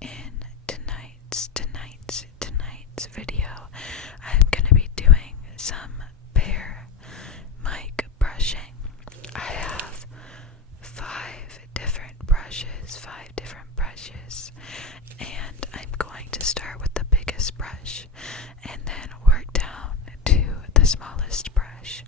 In tonight's video, I'm gonna be doing some bare mic brushing. I have five different brushes, and I'm going to start with the biggest brush and then work down to the smallest brush.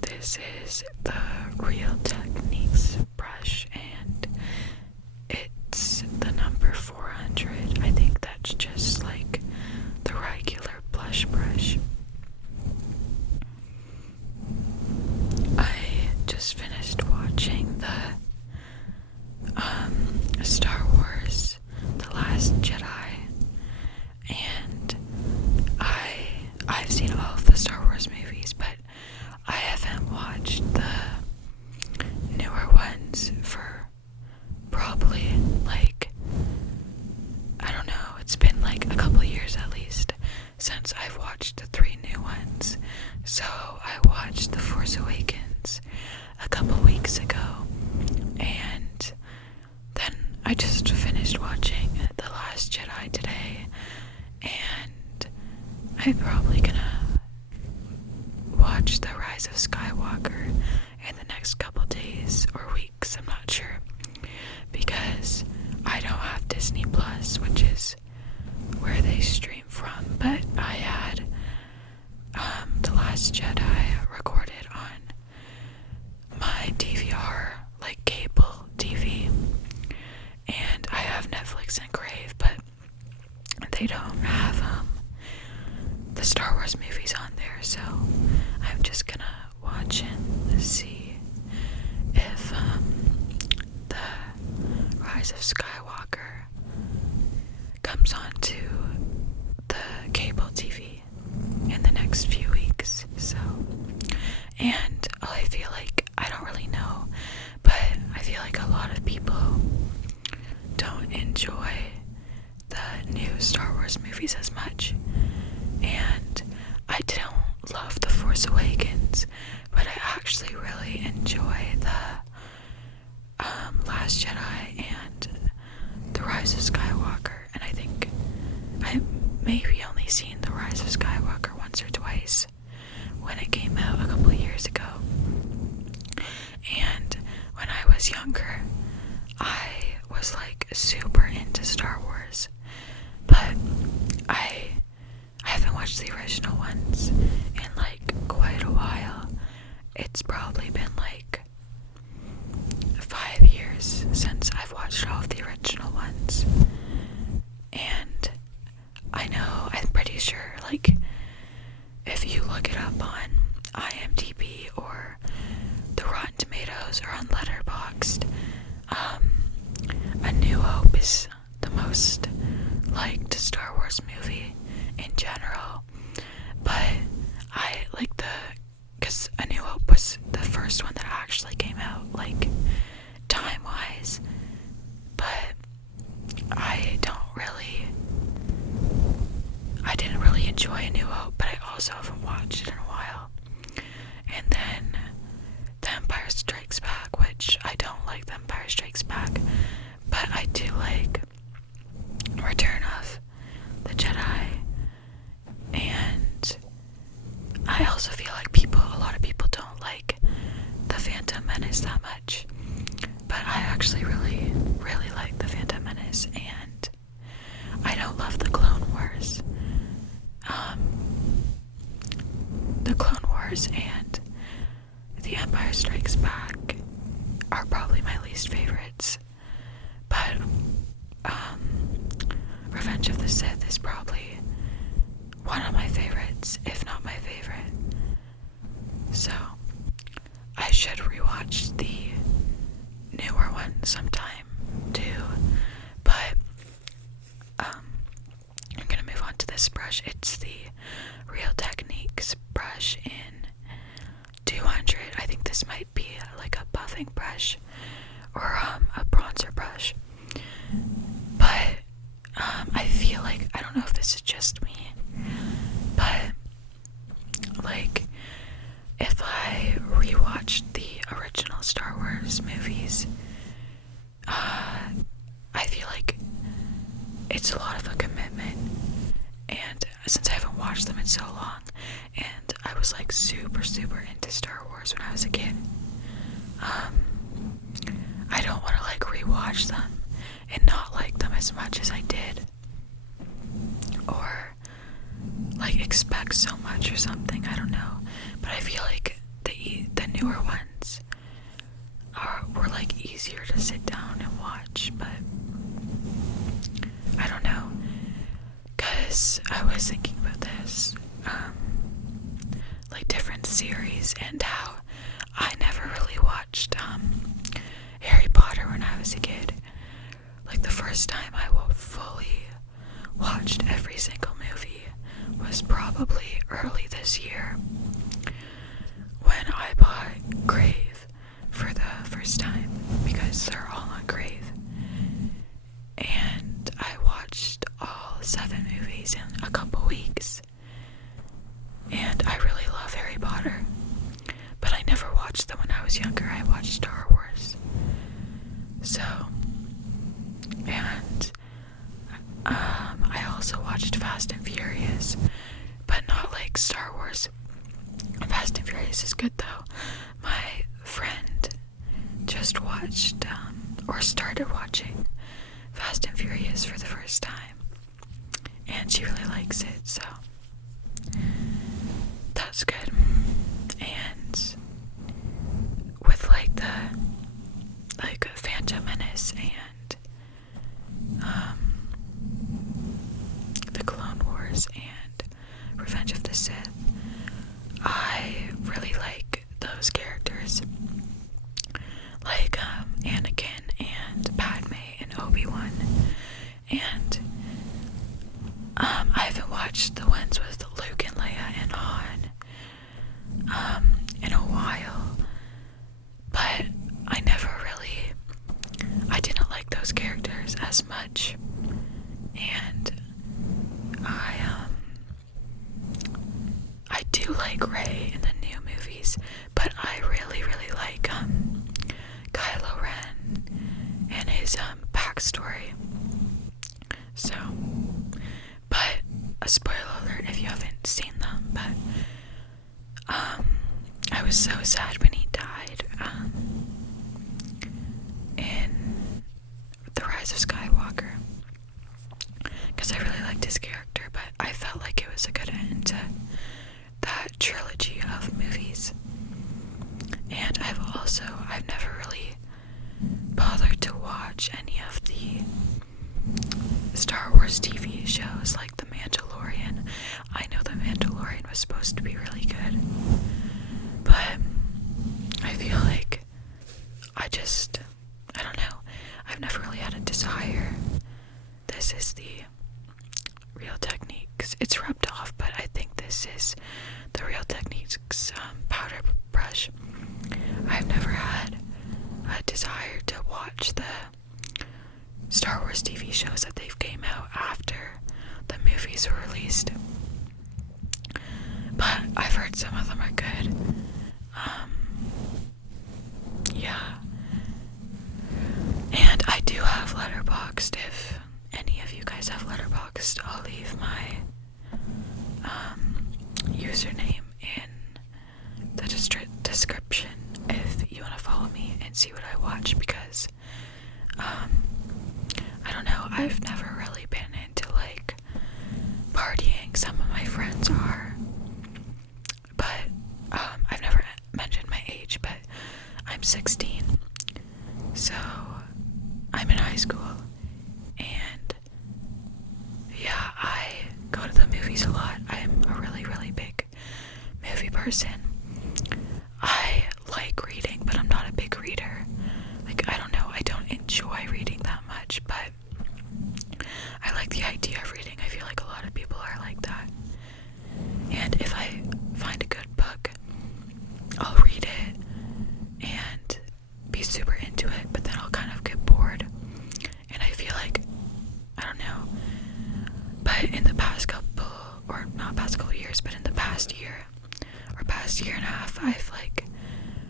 This is the Real Techniques brush, and it's the number 400. I think that's just like the regular blush brush. I just finished watching the Star Wars The Last Jedi, and I've seen all of the Star Wars movies, but I haven't watched the newer ones for probably I don't know, it's been like a couple years at least since I've watched the 3 new ones. So I watched The Force Awakens a couple weeks ago, and then I just finished watching The Last Jedi today, and I'm probably gonna watch The Rise of Skywalker in the next couple days or weeks, I'm not sure, because I don't have Disney Plus, which is where they stream from, but I had The Last Jedi recorded on my DVR, like cable TV, and I have Netflix and Crave, but they don't have the Star Wars movies on there, so I'm just gonna watch and see if the Rise of Skywalker comes onto the cable TV in the next few weeks. So, and I feel like, I don't really know, but I feel like a lot of people don't enjoy the new Star Wars movies as much, and I don't love The Force Awakens, but I actually really enjoy the Last Jedi and The Rise of Skywalker, and I think I maybe only seen The Rise of Skywalker once or twice when it came out a couple years ago. And when I was younger, I was like super into Star Wars, but I haven't watched the original ones in like quite a while. It's probably been like 5 years since I've watched all of the original ones, and I know I enjoy A New Hope, but I also haven't watched it in a while. And then The Empire Strikes Back, which I don't like The Empire Strikes Back, but I do like Return of the Jedi. And I also feel like a lot of people don't like The Phantom Menace that much, but I actually really, really like The Phantom Menace, and I don't love The Clone Wars. The Clone Wars and The Empire Strikes Back are probably my least favorites, but Revenge of the Sith is probably one of my favorites, if not my favorite. So I should rewatch the newer one sometime too, but I'm gonna move on to this brush. It's the Real Techniques brush in 200. I think this might be like a buffing brush or a bronzer brush, but I feel like, I don't know if this is just me, but like if I rewatched the original Star Wars movies, I feel like it's a lot of a commitment, and since I haven't watched them in so long, and I was like super into Star Wars when I was a kid, I don't want to like rewatch them and not like them as much as I did, or like expect so much or something. I don't know, but I feel like the newer ones were like easier to sit down and watch, but I don't know, cause I was thinking about this, like different series, and how I never really watched Harry Potter when I was a kid. Like the first time I fully watched every single movie was probably early this year when I bought Crave for the first time, because they're all on Crave, and I watched all 7 movies in a couple weeks, and I really love Harry Potter, but I never watched them when I was younger. I watched Star Wars. So, and I also watched Fast and Furious, but not like Star Wars. Fast and Furious is good though. My friend just watched or started watching Fast and Furious for the first time, and she really likes it, so that's good. And with like the Phantom Menace and the Clone Wars and Revenge of the Sith, I really like those characters, like Anakin and Padme and Obi-Wan, and I haven't watched the ones with Luke and Leia and Han in a while, but I didn't like those characters as much, and I do like Rey in the new movies, but I really like Kylo Ren and his backstory. So, but a spoiler alert if you haven't seen them, but I was so sad when he died in The Rise of Skywalker, because I really liked his character, but I felt like it was a good end to that trilogy of movies. And I've never really bothered to watch any of the Star Wars TV shows like The Mandalorian. I know The Mandalorian was supposed to be really good, but I feel like I don't know, I've never really had a desire. This is the Real Techniques. It's rubbed off, but I think this is the Real Techniques powder brush. I've never had a desire to watch the Star Wars TV shows that they've came out after the movies were released. Letterboxd. I'll leave my username in the description if you want to follow me and see what I watch, because I don't know, I've never really been into like partying. Some of my friends are, but I've never mentioned my age, but I'm 16, so I'm in high school, and yeah, I go to the movies a lot. I'm a really, really big movie person. I like reading, but I'm not a big reader. Like, I don't know, I don't enjoy reading that much, but I like the idea of reading. I feel like a lot of people are like that. And if I find a good book, I'll read it and be super into it, but then I'll kind of get bored. And I feel like, I don't know, but in the past couple, or not past couple years, but in the past year, or past year and a half, I've like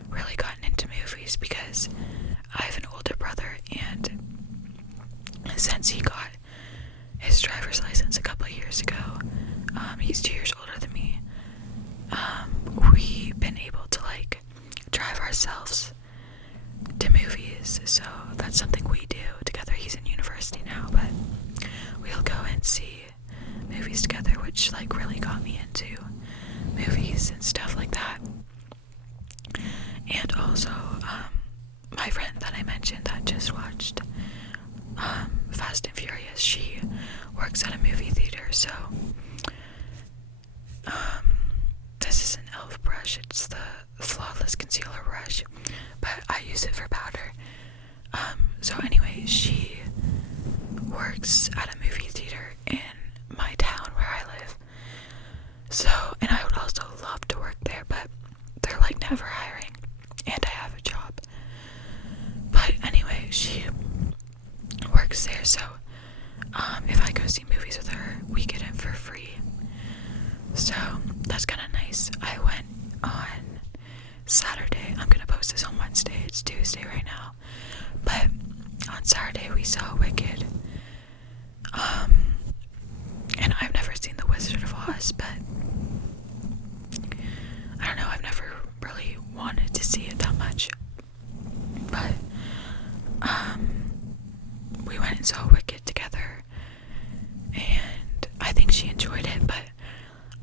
really gotten into movies because I have an older brother, and since he got his driver's license a couple of years ago, he's 2 years older than me, we've been able to like drive ourselves to movies, so that's something we do together. He's in university now, but we'll go and see movies together, which like really got me into movies and stuff like that. And also, my friend that I mentioned that just watched Fast and Furious, she works at a movie theater, so this is an e.l.f. brush. It's the Flawless Concealer brush, but I use it for powder. So anyway, she works at a movie theater in my town where I live. So, and I would also love to work there, but they're like never hiring, and I have a job. But anyway, she works there, so if I go see movies with her, we get in for free. So that's kind of nice. I went on Saturday. I'm gonna post this on Wednesday. It's Tuesday right now, but on Saturday we saw Wicked. And I've never seen The Wizard of Oz, but I don't know, I've never really wanted to see it that much. But we went and saw Wicked together, and I think she enjoyed it, but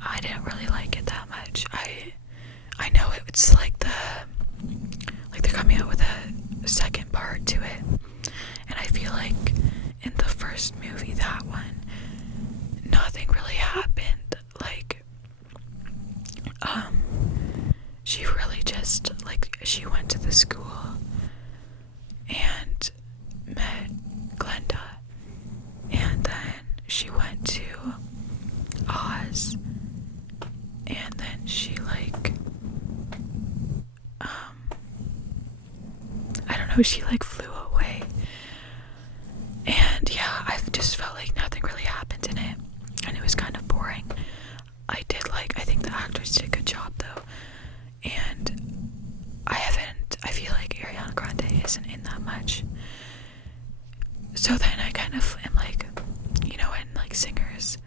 I didn't really like it that much. I know it's like they're coming out with a second part to it, and I feel like in the first movie, that one, nothing really happened. Like, she really just, like, she went to the school and met Glenda, and then she went to Oz, and then she like I don't know, she like flew away, and yeah, I just felt like nothing really happened in it, and it was kind of boring. I think the actors did a good job though, and I feel like Ariana Grande isn't in that much. So then I kind of am like, you know, when like singers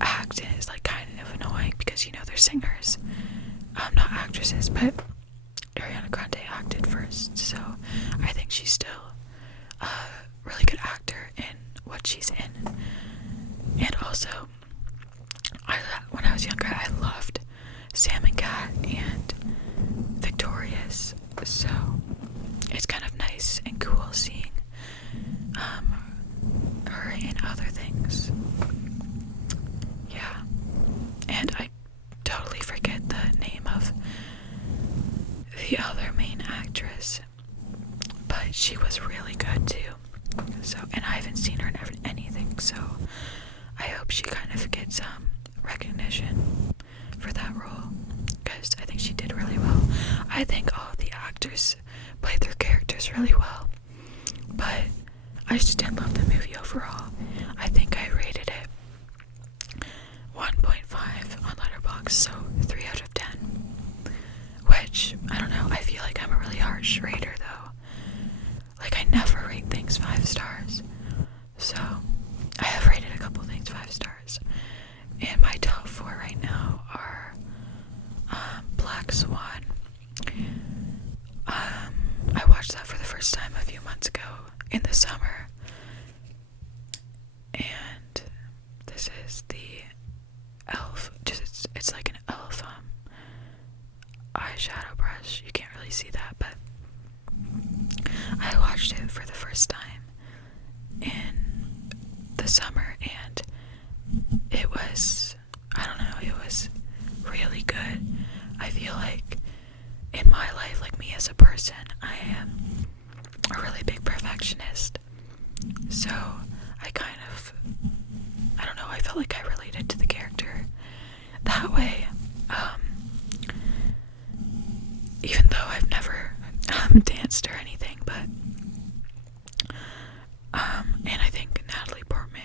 act, is like kind of annoying because, you know, they're singers, not actresses, but Ariana Grande acted first, so I think she's still a really good actor in what she's in. And also, when I was younger, I loved Sam and Cat and Victorious, so it's kind of nice and cool seeing her in other things. Yeah, and I totally forget the name of the other main actress, but she was really good too. So, and I haven't seen her in anything, so I hope she kind of gets recognition for that role, because I think she did really well. I think all of the actors played their characters really well, but I just didn't love the movie overall. I think I rated it 1.5 on letterboxd, so 3 out of 10, which, I don't know, I feel like I'm a really harsh rater though. Like, I never rate things 5 stars, so I have rated a is the elf, just it's like an elf eyeshadow brush. You can't really see that, but I watched it for the first time in the summer, and it was, I don't know, it was really good. I feel like in my life, like me as a person, I am a really big perfectionist. So I kind of, I don't know, I felt like I related to the character that way. Even though I've never danced or anything, but and I think Natalie Portman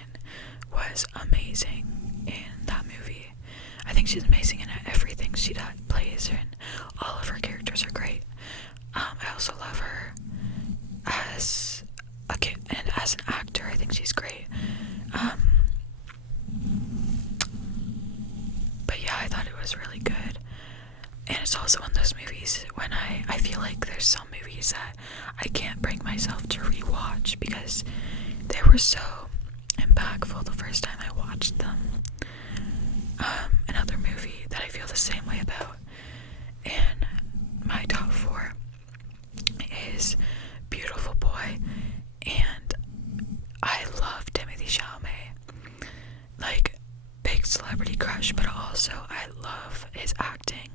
was amazing in that movie. I think she's amazing in everything she plays, and all of her characters are great. I also love her as a kid, and as an actor, I think she's great. But yeah, I thought it was really good. And it's also one of those movies when I feel like there's some movies that I can't bring myself to rewatch because they were so impactful the first time I watched them. Another movie that I feel the same way about in my top 4 is Beautiful Boy, and I love Timothée Chalamet. Like, big celebrity crush, but also I love his acting,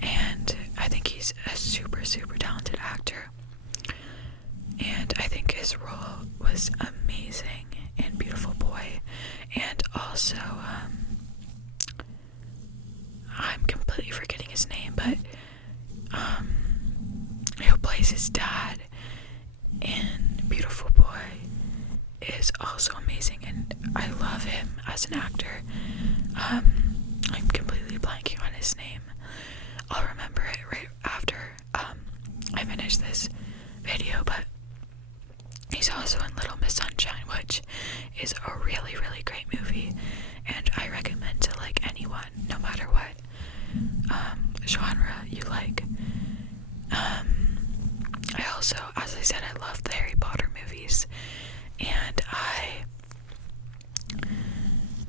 and I think he's a super, super talented actor, and I think his role was amazing in Beautiful Boy. And also, I'm completely forgetting his name, but who plays his dad in Beautiful Boy is also amazing, and I love him as an actor. I'm completely blanking on his name. I'll remember it right after I finish this video, but he's also in Little Miss Sunshine, which is a really, really great movie, and I recommend to like anyone, no matter what genre you like. I also, as I said, I love the Harry Potter movies, and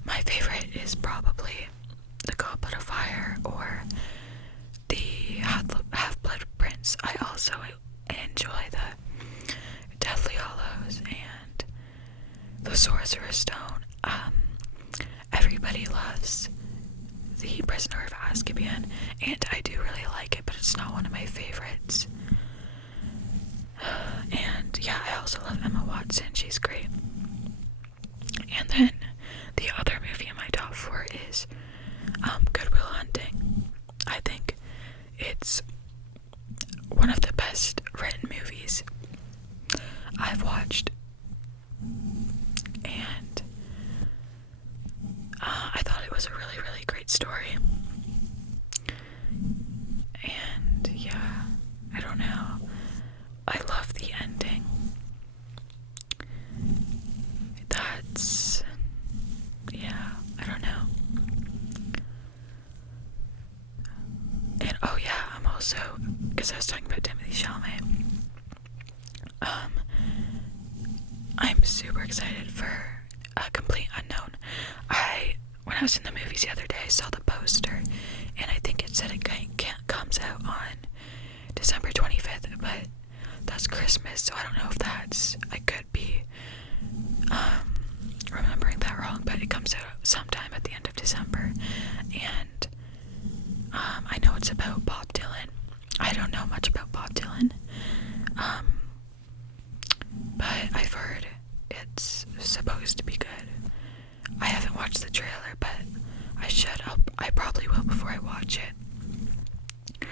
my favorite is probably The Goblet of Fire or the Half-Blood Prince. I also enjoy the Deathly Hallows and the Sorcerer's Stone. Everybody loves The Prisoner of Azkaban, and I do really like it, but it's not one of my favorites. And yeah, I also love Emma Watson. She's great. And then the other movie in my top 4 is Good Will Hunting. I think it's one of the best written movies I've watched, and I thought it was a really, really great story. And yeah, I don't know, I love the ending. I don't know. And oh yeah, I'm also, because I was talking about Timothée Chalamet, I'm super excited for A Complete Unknown. When I was in the movies the other day, I saw the poster, and I think it said it comes out on December 25th, but that's Christmas, so I don't know if I could be remembering that wrong, but it comes out sometime at the end of December, and I know it's about Bob Dylan. I don't know much about Bob Dylan, but I've heard it's supposed to be good. I haven't watched the trailer, but I should. I probably will before I watch it.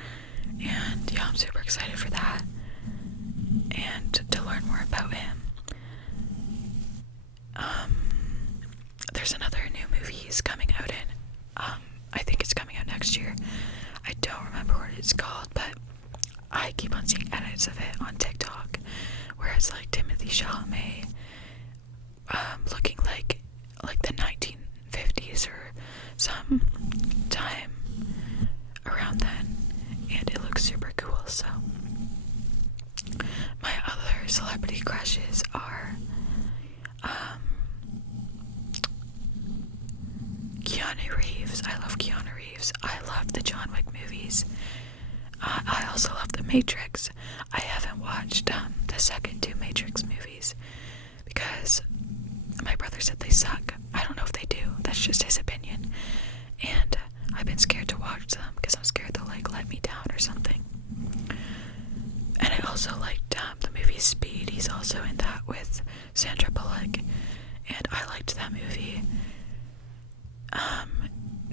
And yeah, I'm super excited for that, and to learn more about him. There's another new movie he's coming out in. I think it's coming out next year. I don't remember what it's called, but I keep on seeing edits of it on TikTok where it's like Timothée Chalamet looking like the 1950s or some time around then, and it looks super cool. So my other celebrity crushes are Keanu Reeves. I love Keanu Reeves. I love the John Wick movies. I also love The Matrix. I haven't watched the second 2 Matrix movies because my brother said they suck. I don't know if they do. That's just his opinion. And I've been scared to watch them because I'm scared they'll like let me down or something. And I also liked the movie Speed. He's also in that with Sandra Bullock. And I liked that movie.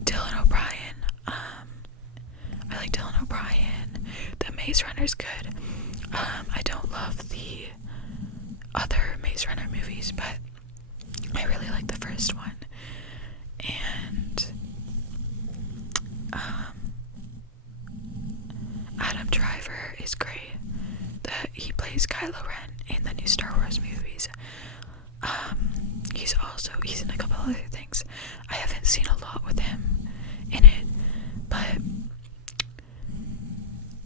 Dylan O'Brien. I like Dylan O'Brien. The Maze Runner's good. I don't love the other Maze Runner movies, but I really like the first one. And Adam Driver is great. He plays Kylo Ren in the new Star Wars movies. He's in a couple other things. I haven't seen a lot with him in it, but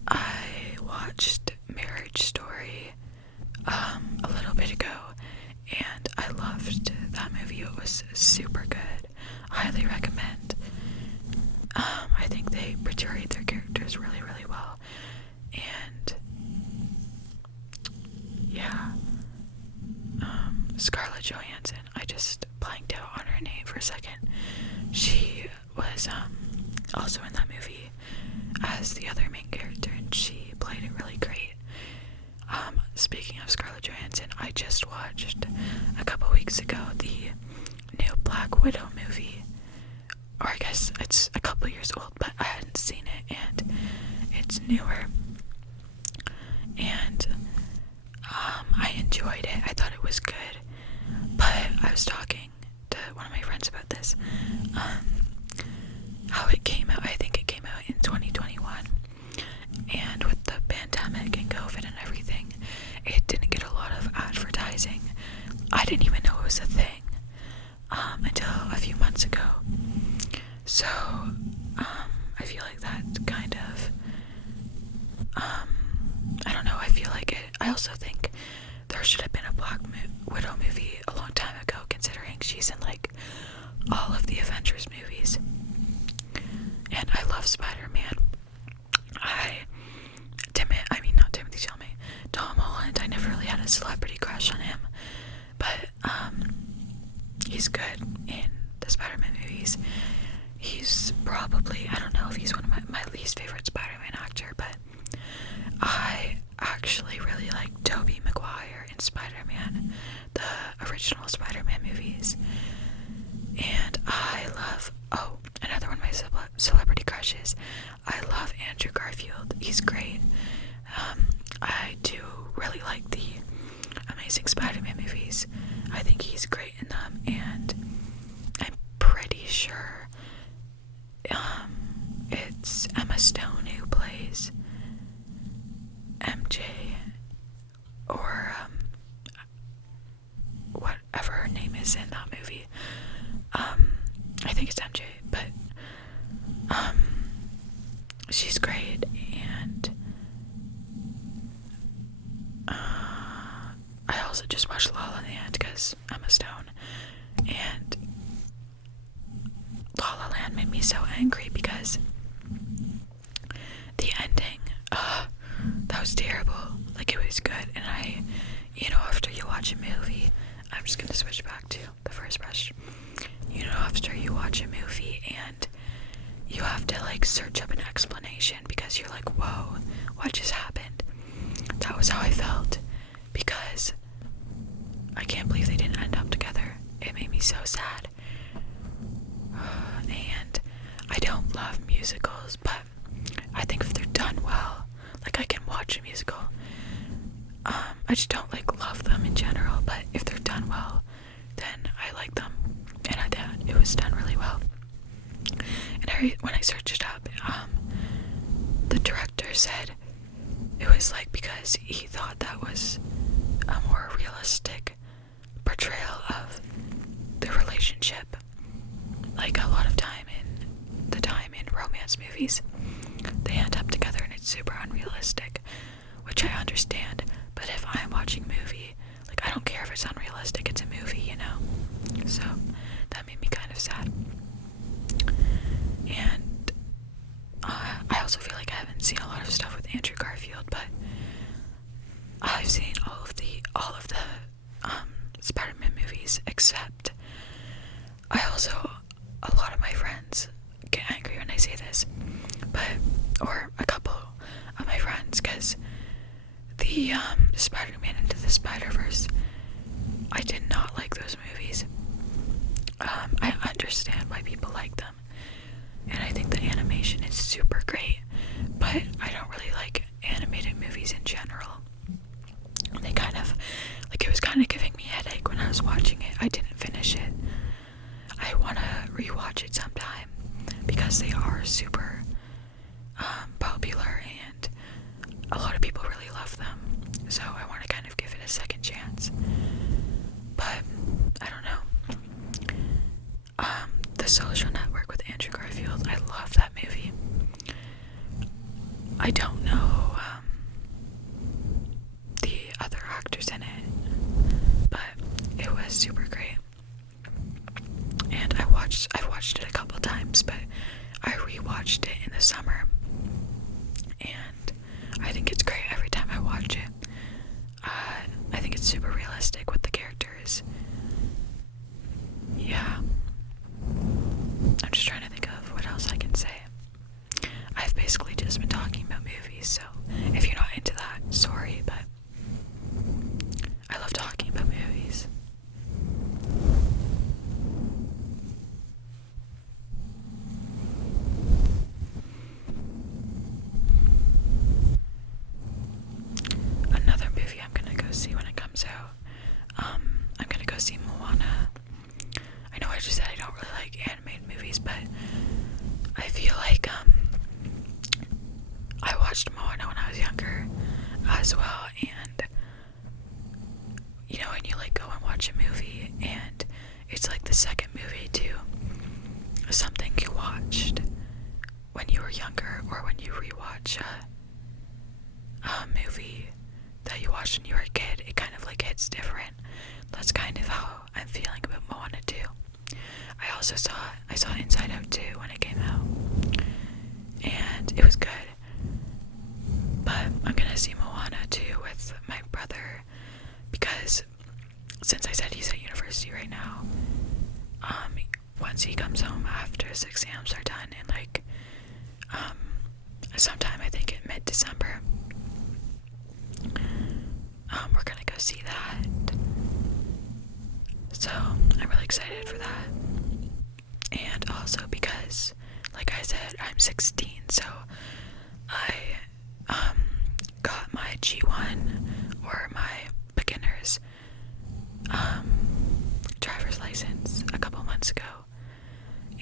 I watched Marriage Story a little bit ago, and I loved that movie. It was super good. Highly recommend. I think they portrayed their characters really, really well. And yeah, Scarlett Johansson, I just blanked out on her name for a second. She was also in that movie as the other main character, and she played it really great. Speaking of Scarlett Johansson, I just watched a couple weeks ago the new Black Widow movie. Or I guess it's a couple years old, but I hadn't seen it, and it's newer. And I enjoyed it. I thought it was good. But I was talking to one of my friends about this. How it came out. I think it came out in 2021. And with the pandemic and COVID and everything, it didn't get a lot of advertising. I didn't even know it was a thing until a few months ago. So, I feel like that kind of, I don't know, I feel like it. I also think there should have been a Black Widow movie a long time ago, considering she's in like all of the Avengers movies. And I love Spider-Man. Not Timothy Chalamet, Tom Holland. I never really had a celebrity crush on him, but he's good in the Spider-Man movies. He's probably, I don't know if he's one of my least favorite Spider-Man actor, but I actually really like Tobey Maguire in Spider-Man, the original Spider-Man movies. And I love, another one of my celebrity crushes, I love Andrew Garfield. He's great. I do really like the Amazing Spider-Man movies. I think he's great in them, and I'm pretty sure it's Emma Stone who plays MJ, or whatever her name is in that movie. I think it's MJ, but she's great. And I also just watched La La Land because Emma Stone, and La La Land made me so angry because the ending, that was terrible. Like, it was good, and after you watch a movie, I'm just gonna switch back to the first brush. After you watch a movie and you have to like search up an explanation because you're like, whoa, what just happened? That was how I felt, because I can't believe they didn't end up together. It made me so sad. And I don't love musicals, but I think if they're done well, like, I can watch a musical. I just don't like love them in general, but if they're done well, then I like them. And I thought it was done really well. And when I searched it up, the director said it was like because he thought that was a more realistic portrayal of the relationship. Like, a lot of time in romance movies, they end up together and it's super unrealistic, which I understand. But if I'm watching a movie, like, I don't care if it's unrealistic, it's a movie, So that made me kind of sad. also, a lot of my friends get angry when I say this, or a couple of my friends, because the Spider-Man Into the Spider-Verse, I did not like those movies. I understand why people like them, and I think the animation is super great, but I don't really like animated movies in general. They kind of, like, it was kind of giving me a headache when I was watching it. I didn't finish it. I want to rewatch it sometime, because they are super popular, and a lot of people really love them, so I want to kind of give it a second chance. But I don't know. The Social Network with Andrew Garfield, I love that movie. I don't know the other actors in it, but it was super great. And I've watched it a couple times, but I rewatched it in the summer, and I think it's great every time I watch it. I think it's super realistic with the characters. Yeah. I'm just trying to think of what else I can say. I've basically just been talking about movies, so if you're not into that, sorry, but I love talking about movies. Another movie I'm gonna go see when it comes out, I'm gonna go see Moana. I know I just said I don't really like animated movies, but I feel like I watched Moana when I was younger as well, and you know, when you like go and watch a movie and it's like the second movie to something you watched when you were younger, or when you rewatch a movie that you watched when you were a kid, it kind of like hits different. That's kind of how I'm feeling about Moana 2. I saw Inside Out 2 when it came out, and it was good. But I'm gonna see Moana 2 with my brother, because since I said he's at university right now, once he comes home after his exams are done in like sometime I think in mid-December, we're gonna go see that. So I'm really excited for that. And also because, like I said, I'm 16, so I got my G1, or my beginner's driver's license a couple months ago,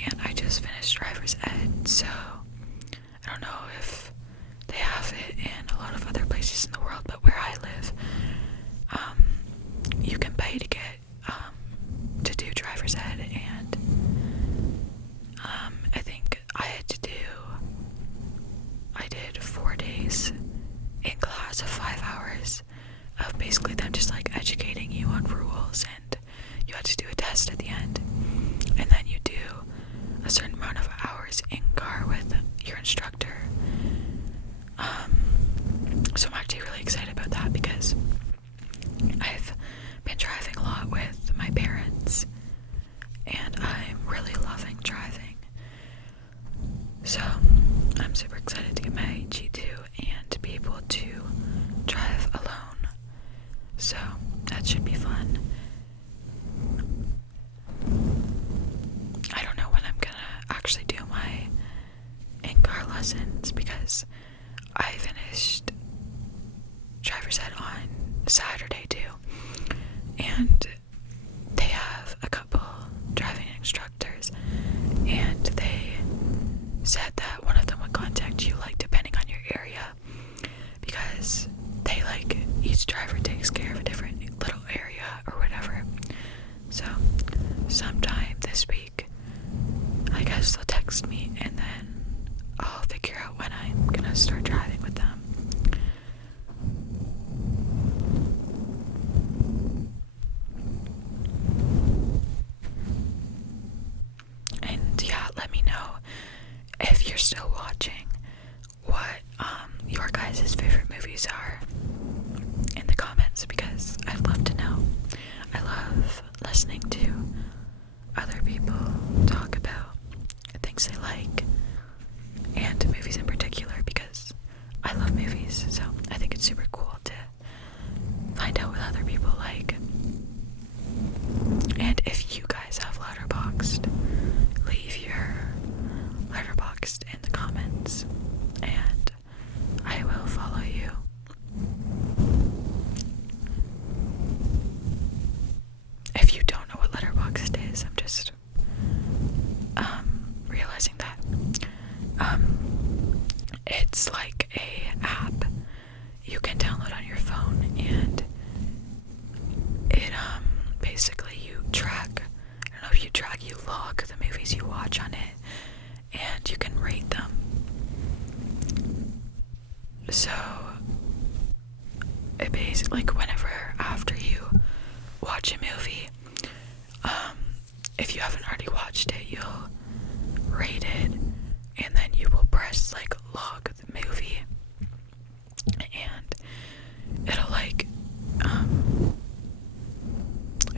and I just finished driver's ed, so I don't know if they have it in a lot of other places in the world, but where I live, you can pay to get to do driver's ed, and I think I did 4 days in class of 5 hours of basically them just like educating you on rules, and you had to do a test at the end, and then you do a certain amount of hours in car with your instructor. So I'm actually really excited about that, because I've been driving a lot with my parents, and I'm really loving driving. So I'm super excited to get my G2 and to be able to drive alone. So that should be fun. I don't know when I'm gonna actually do my in-car lessons, because I finished driver's ed on Saturday too, and they have a couple driving instructors, and they said that one of them would contact you, like, depending on your area, because they, like, each driver takes care of a different little area or whatever. So sometime this week, I guess they'll text me, and then I'll figure out when I'm gonna start driving with them. And yeah, let me know if you're still watching what your guys' favorite movies are in the comments, because I'd love to know. I love listening to other people books they like, and movies in particular, because I love movies, so I think it's super cool to find out what other people like. And if you guys have letterboxd, leave your letterboxd in the comments, and I will follow you. If you don't know what letterboxd is, I'm just realizing that it's like a app you can download on your phone, and it basically you log the movies you watch on it, and you can rate them. So it basically, like, whenever after you watch a movie, if you haven't already watched it, you'll rate it, and then you will press like log the movie, and it'll like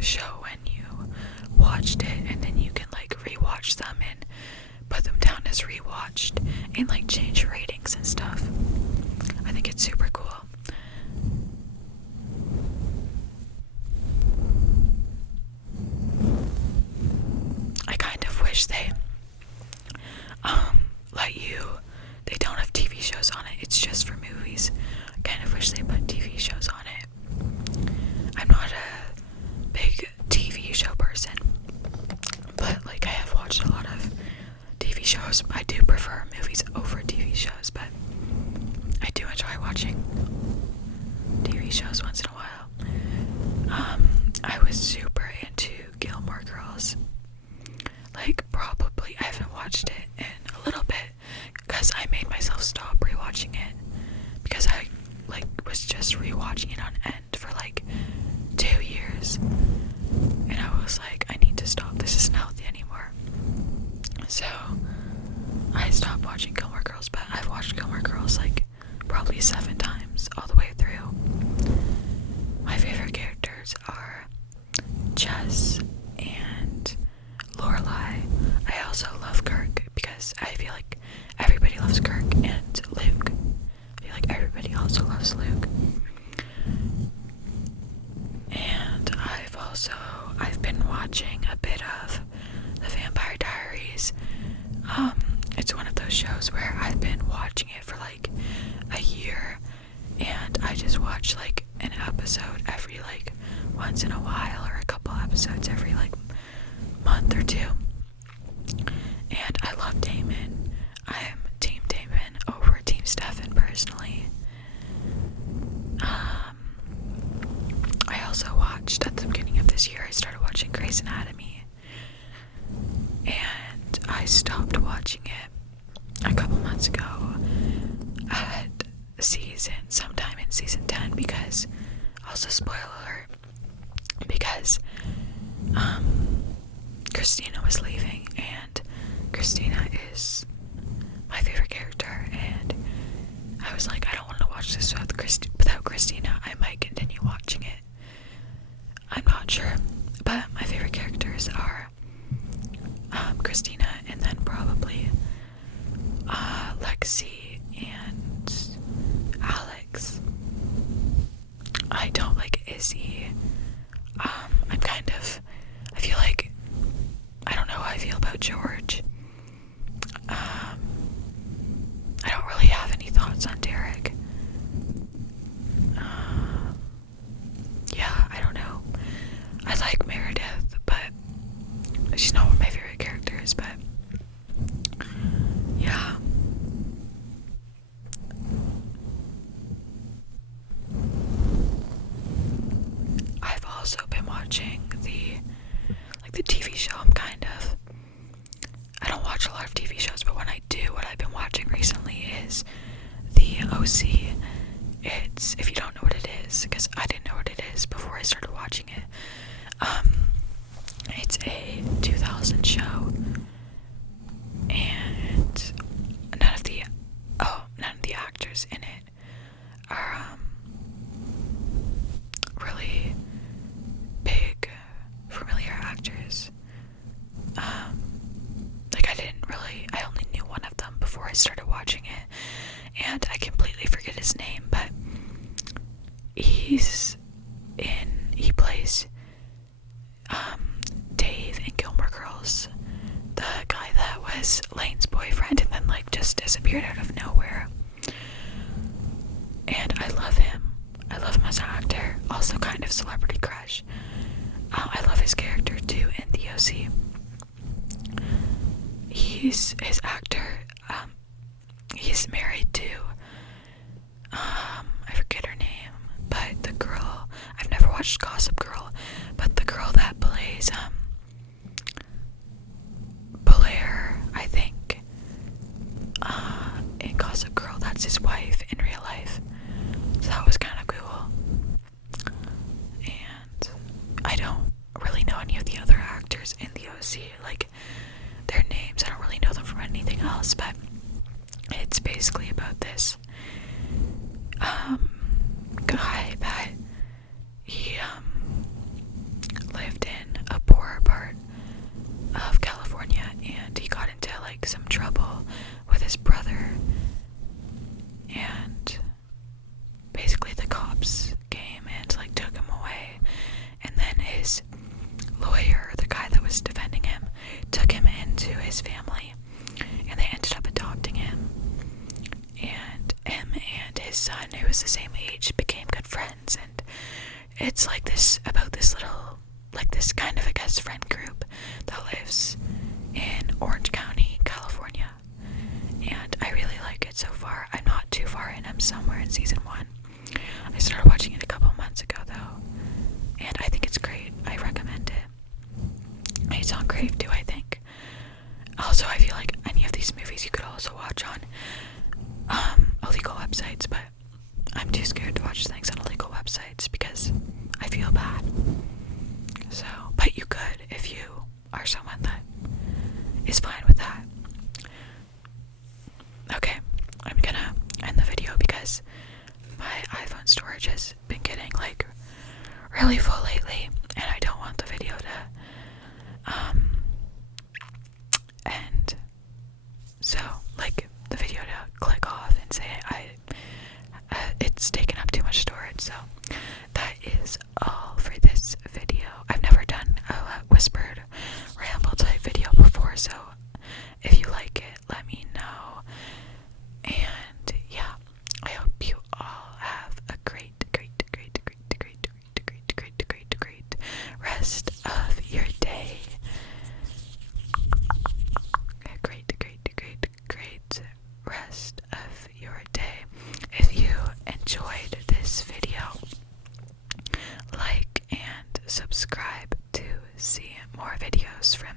show when you watched it, and then you can like rewatch them and put them down as rewatched and like change ratings and stuff. I think it's super cool. I kind of wish they they don't have TV shows on it, it's just for movies. I kind of wish they put TV shows on it. I'm not a big TV show person, but like I have watched a lot of TV shows. I do prefer movies over TV shows, but I do enjoy watching TV shows once in a while. I was super into Gilmore Girls. Like, probably I haven't watched it in a little bit because I made myself stop rewatching it because I like was just rewatching it on end for like 2 years, and I was like, I need to stop, this isn't healthy anymore. So I stopped watching Gilmore Girls, but I've watched Gilmore Girls like probably 7 times all the way through. My favorite characters are Jess and Lorelai. I also love Kirk because I feel like everybody loves Kirk, and Luke. I feel like everybody also loves Luke. And I've been watching a bit of The Vampire Diaries. It's one of those shows where I've been watching it for like a year, and I just watch like an episode every like once in a while, or a couple episodes every like month or 2. And I love Damon. I am Team Damon over Team Stefan personally. I also watched at the beginning of this year, I started watching Grey's Anatomy, and I stopped watching it a couple months ago at sometime in season 10, because, also spoiler alert, because Christina was leaving, and Christina is my favorite character, and I was like, I don't want to watch this without Christina. I might continue watching it, I'm not sure, but my favorite characters are Christina, and then probably Lexi and Alex. I don't like Izzy. I feel like, I don't know how I feel about George. I don't really have any thoughts on Derek. Yeah, I don't know. I like Meredith, but she's not one of my favorite characters, but yeah. I've also been watching the TV show. I don't watch a lot of TV shows, but when I do, what I've been watching recently is the OC. If you don't know what it is, because I didn't know what it is before I started watching it, it's a 2000 show, and none of the actors in it are really big, familiar actors. I watching it, and I completely forget his name, but he plays Dave in Gilmore Girls, the guy that was Lane's boyfriend and then like just disappeared out of nowhere. And I love him. I love him as an actor. Also kind of celebrity crush. I love his character too in The OC. His actor, he's married to, I forget her name, but the girl, I've never watched Gossip Girl, but the girl that plays, Blair, I think, in Gossip Girl, that's his wife in real life. So that was kind of cool. And I don't really know any of the other actors in The OC, like their names. I don't really know them from anything else, but it's basically about this guy that he lived in a poorer part of California, and he got into like some trouble with his brother, and basically the cops came and like took him away, and then his lawyer, the guy that was defending him, took him into his family, and they ended up adopting him, and him and his son, who was the same age, became good friends. And it's like this, about this little, like this kind of, I guess, friend group that lives in Orange County, California, and I really like it so far. I'm not too far in. I'm somewhere in season 1. I started watching it a couple months ago though, and I think it's great. I recommend it. It's on Crave too, I think. Also, I feel like any of these movies you could also watch on illegal websites, but I'm too scared to watch things on illegal websites because I feel bad. So, but you could if you are someone that is fine with that. Okay, I'm gonna end the video because my iPhone storage has been getting like really full lately, and I don't want the video to end. So, like, the video to click off and say it's taken up too much storage. So that is all for this video. I've never done a whispered ramble type video before, so if you like it, let me know. And yeah, I hope you all have a great rest of your day. A great rest of your day. If you enjoyed this video, like and subscribe to see more videos from